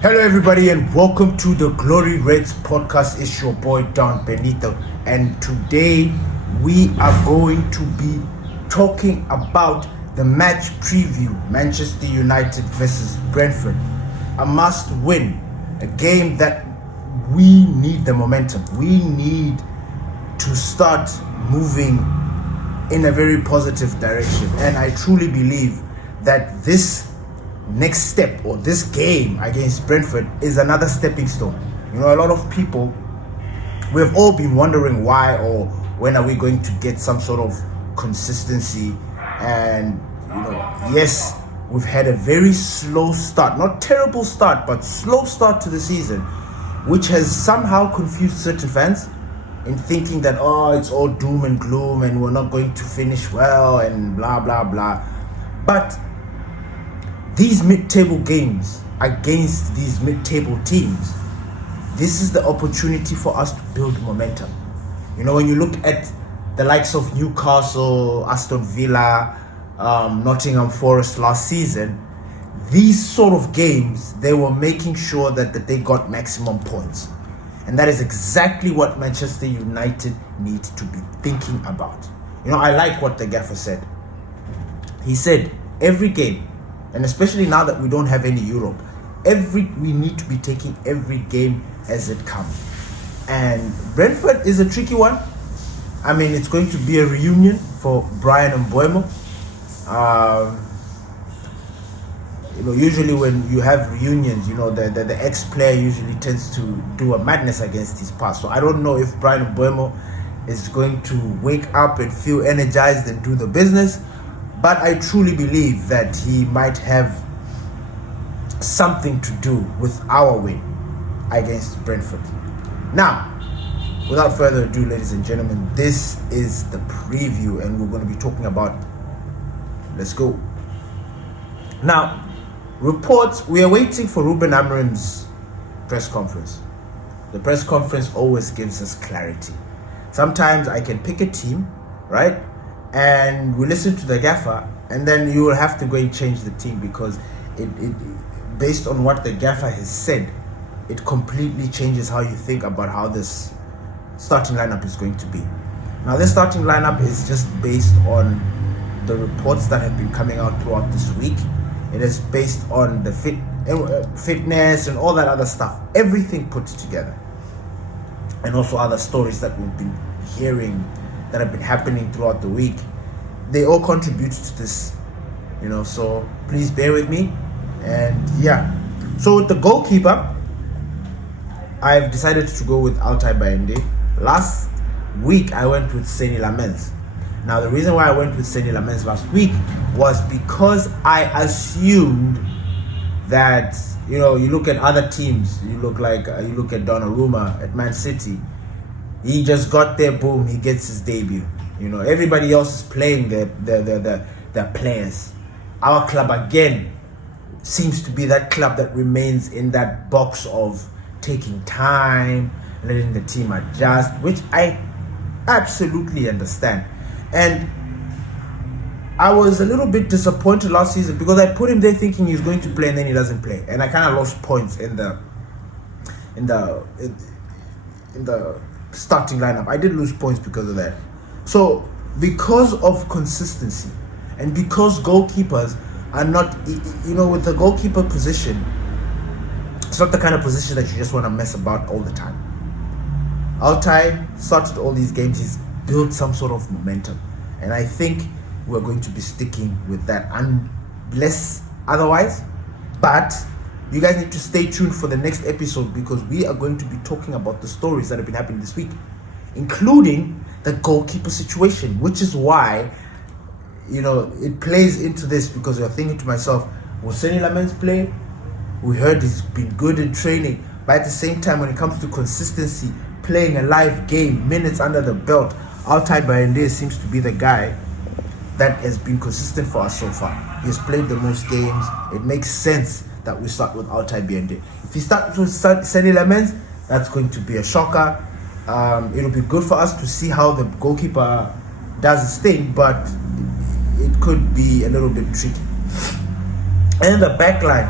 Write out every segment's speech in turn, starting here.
Hello everybody and welcome to the Glory Reds podcast. It's your boy Don Benito, and today we are going to be talking about the match preview, Manchester United versus Brentford. A must win, a game that we need the momentum. We need to start moving in a very positive direction, and I truly believe that this next step or this game against Brentford is another stepping stone. You know, a lot of people, we've all been wondering why or when are we going to get some sort of consistency. And yes, we've had a very slow start, not terrible start, but slow start to the season, which has somehow confused certain fans in thinking that it's all doom and gloom and we're not going to finish well and blah blah blah. But these mid-table games against these mid-table teams, this is the opportunity for us to build momentum. You know, when you look at the likes of Newcastle, Aston Villa, Nottingham Forest last season, these sort of games, they were making sure that they got maximum points. And that is exactly what Manchester United need to be thinking about. You know, I like what the gaffer said. He said, every game, and especially now that we don't have any Europe, we need to be taking every game as it comes. And Brentford is a tricky one. I mean, it's going to be a reunion for Bryan Mbeumo. Usually when you have reunions, the ex-player usually tends to do a madness against his past. So I don't know if Bryan Mbeumo is going to wake up and feel energized and do the business. But I truly believe that he might have something to do with our win against Brentford. Now, without further ado, ladies and gentlemen, this is the preview and we're going to be talking about, let's go. Now, reports, we are waiting for Ruben Amorim's press conference. The press conference always gives us clarity. Sometimes I can pick a team, right? And we listen to the gaffer, and then you will have to go and change the team because it based on what the gaffer has said, it completely changes how you think about how this starting lineup is going to be. Now, this starting lineup is just based on the reports that have been coming out throughout this week. It is based on the fitness and all that other stuff, everything put together, and also other stories that we've been hearing that have been happening throughout the week. They all contribute to this, so please bear with me. And so with the goalkeeper, I've decided to go with Altay Bayende. Last week I went with Seny Lamens. Now the reason why I went with Seny Lamens last week was because I assumed that you look at other teams, you look at Donnarumma at Man City. He just got there, boom, he gets his debut. Everybody else is playing their players. Our club, again, seems to be that club that remains in that box of taking time, letting the team adjust, which I absolutely understand. And I was a little bit disappointed last season because I put him there thinking he's going to play and then he doesn't play. And I kind of lost points in the starting lineup. I did lose points because of that. So because of consistency and because goalkeepers are not, with the goalkeeper position, it's not the kind of position that you just want to mess about all the time. Altay started all these games, he's built some sort of momentum, and I think we're going to be sticking with that unless otherwise. But you guys need to stay tuned for the next episode because we are going to be talking about the stories that have been happening this week, including the goalkeeper situation, which is why, it plays into this because you're thinking to myself, will Seny Lamens play? We heard he's been good in training, but at the same time, when it comes to consistency, playing a live game, minutes under the belt, Altay Bayende seems to be the guy that has been consistent for us so far. He has played the most games. It makes sense that we start with Altay Bayende. If he starts with Seny Lamens, that's going to be a shocker. It'll be good for us to see how the goalkeeper does his thing, but it could be a little bit tricky. And the back line,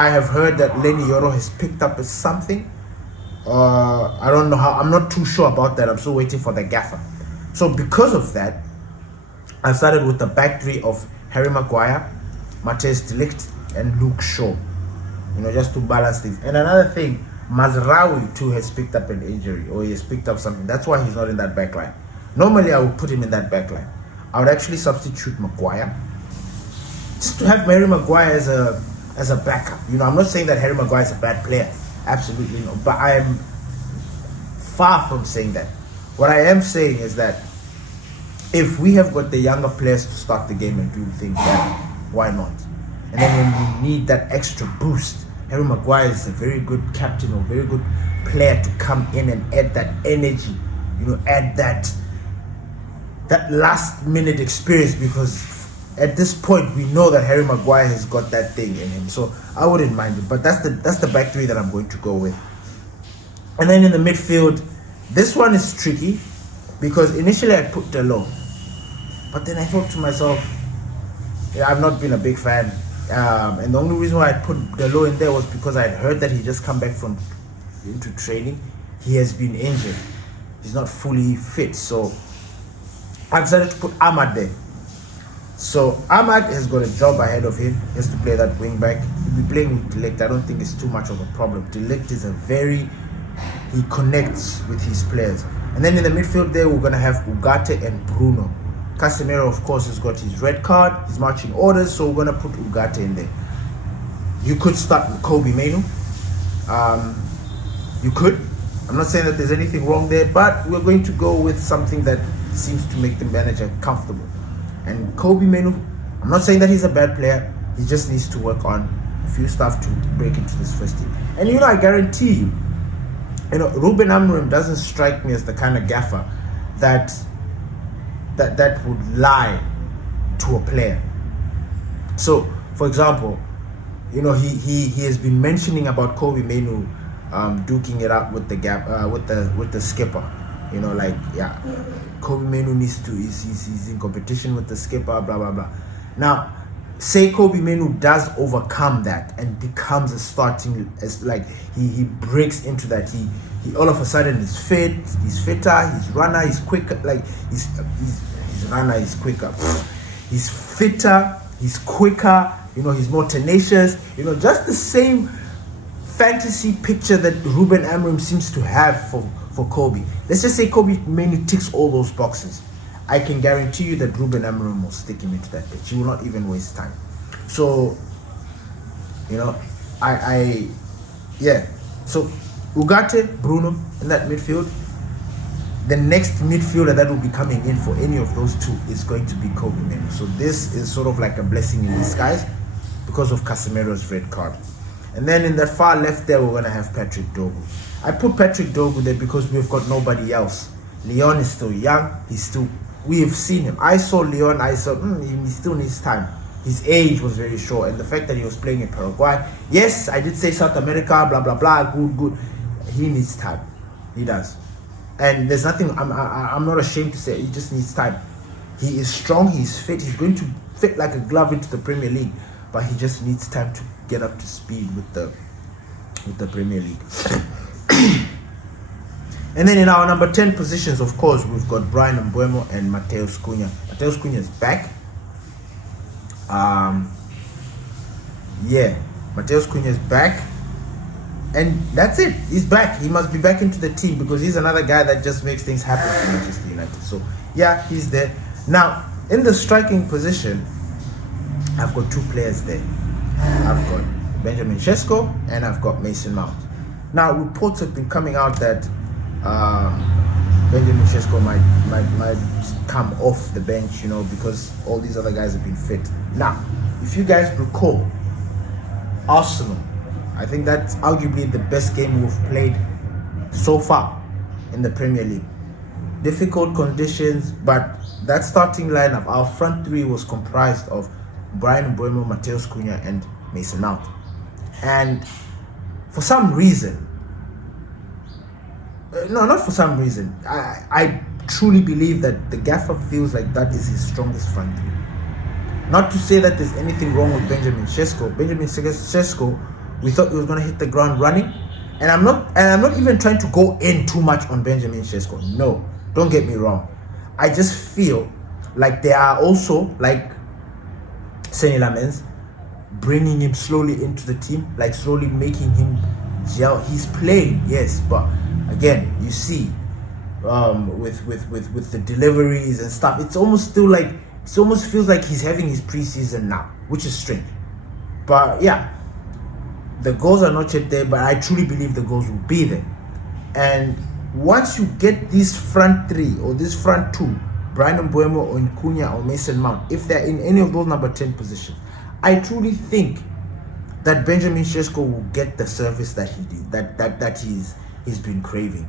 I have heard that Lenny Yoro has picked up something. I don't know how. I'm not too sure about that. I'm still waiting for the gaffer. So because of that, I started with the back three of Harry Maguire, Matthijs de Ligt, and Luke Shaw. Just to balance things. And another thing, Mazraoui too has picked up an injury, or he has picked up something. That's why he's not in that back line. Normally, I would put him in that back line. I would actually substitute Maguire, just to have Harry Maguire as a backup. I'm not saying that Harry Maguire is a bad player. Absolutely no. But I am far from saying that. What I am saying is that if we have got the younger players to start the game and do things better, why not? And then when we need that extra boost, Harry Maguire is a very good captain or very good player to come in and add that energy, add that last minute experience, because at this point we know that Harry Maguire has got that thing in him. So I wouldn't mind it. But that's the back three that I'm going to go with. And then in the midfield, this one is tricky because initially I put Delo, but then I thought to myself, I've not been a big fan. And the only reason why I put Delo in there was because I had heard that he just come back into training. He has been injured. He's not fully fit. So I decided to put Ahmad there. So Ahmad has got a job ahead of him. He has to play that wing back. He'll be playing with De Ligt. I don't think it's too much of a problem. De Ligt is he connects with his players. And then in the midfield there, we're going to have Ugarte and Bruno. Casemiro, of course, has got his red card, his marching orders, so we're going to put Ugarte in there. You could start with Kobe Mainoo. You could. I'm not saying that there's anything wrong there, but we're going to go with something that seems to make the manager comfortable. And Kobe Mainoo, I'm not saying that he's a bad player. He just needs to work on a few stuff to break into this first team. And I guarantee you, Ruben Amorim doesn't strike me as the kind of gaffer that would lie to a player. So, for example, he has been mentioning about Kobe Mainoo duking it up with the skipper. Kobe Mainoo he's in competition with the skipper, blah blah blah. Now, say Kobe Mainoo does overcome that and becomes a starting, he breaks into that. He all of a sudden is fit, he's fitter, his runner is quicker, his runner is quicker. He's fitter, he's quicker, he's more tenacious, just the same fantasy picture that Ruben Amorim seems to have for Kobe. Let's just say Kobe mainly ticks all those boxes. I can guarantee you that Ruben Amorim will stick him into that pitch. He will not even waste time. So, So Ugarte, Bruno in that midfield. The next midfielder that will be coming in for any of those two is going to be Kobe Mainoo. So this is sort of like a blessing in disguise because of Casemiro's red card. And then in the far left there, we're going to have Patrick Dogu. I put Patrick Dogu there because we've got nobody else. Leon is still young. We have seen him. I saw Leon. I saw he still needs time. His age was very short, and the fact that he was playing in Paraguay. Yes, I did say South America, blah blah blah. Good. He needs time. He does. And there's nothing. I'm not ashamed to say. He just needs time. He is strong. He's fit. He's going to fit like a glove into the Premier League, but he just needs time to get up to speed with the Premier League. And then in our number 10 positions, of course, we've got Bryan Mbeumo and Matheus Cunha. Matheus Cunha is back. Matheus Cunha is back. And that's it. He's back. He must be back into the team because he's another guy that just makes things happen for Manchester United. So, yeah, he's there. Now, in the striking position, I've got two players there. I've got Benjamin Sesko and I've got Mason Mount. Now, reports have been coming out that Benjamin Sesko might come off the bench, because all these other guys have been fit. Now, if you guys recall, Arsenal, I think that's arguably the best game we've played so far in the Premier League. Difficult conditions, but that starting lineup, our front three was comprised of Bryan Mbeumo, Matheus Cunha, and Mason Mount. And for some reason, not for some reason, I truly believe that the gaffer feels like that is his strongest front three. Not to say that there's anything wrong with Benjamin Sesko. Benjamin Sesko We thought we were gonna hit the ground running. And I'm not even trying to go in too much on Benjamin Sesko. No, don't get me wrong. I just feel like they are also, like Seny Lamens, bringing him slowly into the team, like slowly making him gel. He's playing, yes, but again, you see, with the deliveries and stuff, it almost feels like he's having his preseason now, which is strange. But yeah, the goals are not yet there, but I truly believe the goals will be there. And once you get these front three or this front two, Bryan Mbeumo or Cunha or Mason Mount, if they're in any of those number 10 positions, I truly think that Benjamin Sesko will get the service that he did, that he's been craving.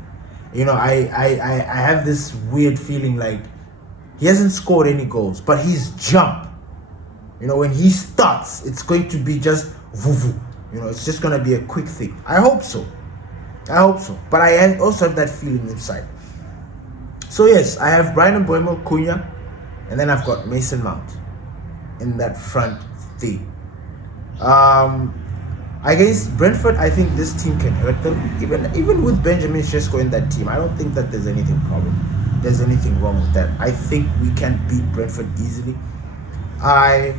You know, I have this weird feeling like he hasn't scored any goals, but his jump, you know, when he starts, it's going to be just voo. You know, it's just going to be a quick thing. I hope so. But I also have that feeling inside. So yes, I have Bryan Mbeumo, Cunha, and then I've got Mason Mount in that front three. Against Brentford, I think this team can hurt them. Even with Benjamin Sesko in that team, I don't think that there's anything wrong with that. I think we can beat Brentford easily. I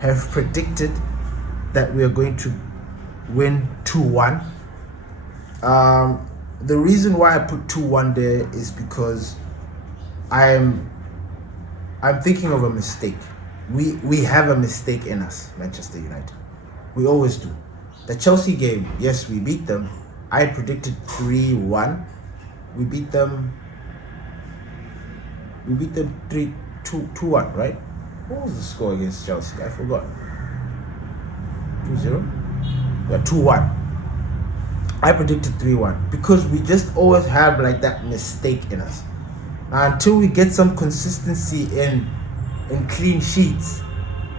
have predicted that we are going to win 2-1. The reason why I put 2-1 there is because I'm thinking of a mistake. We have a mistake in us, Manchester United. We always do. The Chelsea game, yes, we beat them. I predicted 3-1. We beat them 2-1, right? What was the score against Chelsea? I forgot. 2-0? Yeah, 2-1. I predicted 3-1 because we just always have like that mistake in us. Now, until we get some consistency in clean sheets,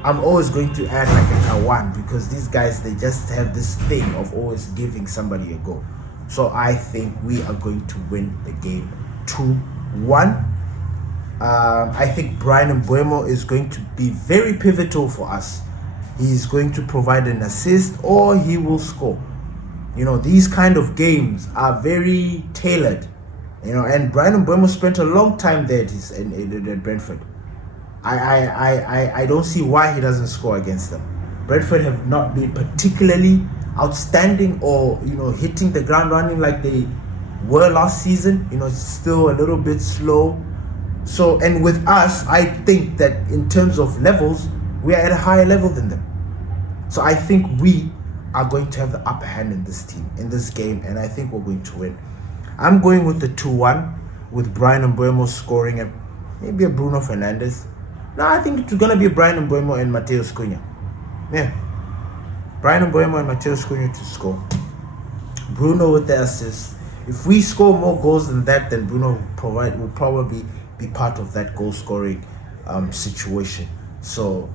I'm always going to add like a 1 because these guys, they just have this thing of always giving somebody a goal. So I think we are going to win the game 2-1. I think Bryan Mbeumo is going to be very pivotal for us. He's going to provide an assist or he will score. You know, these kind of games are very tailored. You know, and Bryan Mbeumo spent a long time there at Brentford. I don't see why he doesn't score against them. Brentford have not been particularly outstanding or, you know, hitting the ground running like they were last season. You know, it's still a little bit slow. So, and with us, I think that in terms of levels, we are at a higher level than them. So I think we are going to have the upper hand in this team, in this game, and I think we're going to win. I'm going with the 2-1, with Bryan Mbeumo scoring and maybe a Bruno Fernandes. No, I think it's going to be Bryan Mbeumo and Matheus Cunha. Yeah. Bryan Mbeumo and Matheus Cunha to score. Bruno with the assist. If we score more goals than that, then Bruno will probably be part of that goal scoring situation. So,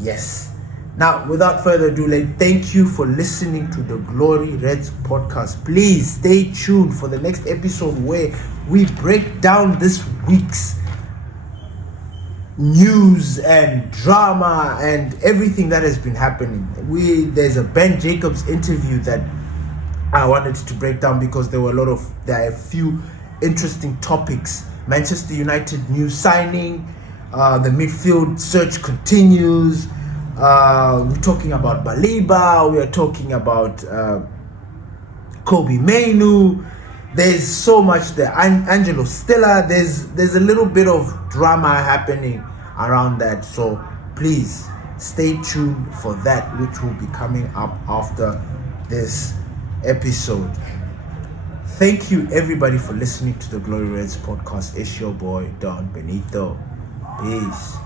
yes. Now, without further ado, thank you for listening to the Glory Reds podcast. Please stay tuned for the next episode where we break down this week's news and drama and everything that has been happening. There's a Ben Jacobs interview that I wanted to break down because there are a few interesting topics. Manchester United new signing, the midfield search continues. We're talking about Baliba, we are talking about Kobe Mainu. There's so much there. Angelo Stella, there's a little bit of drama happening around that. So please stay tuned for that, which will be coming up after this episode. Thank you everybody for listening to the Glory Reds podcast. It's your boy Don Benito. Peace.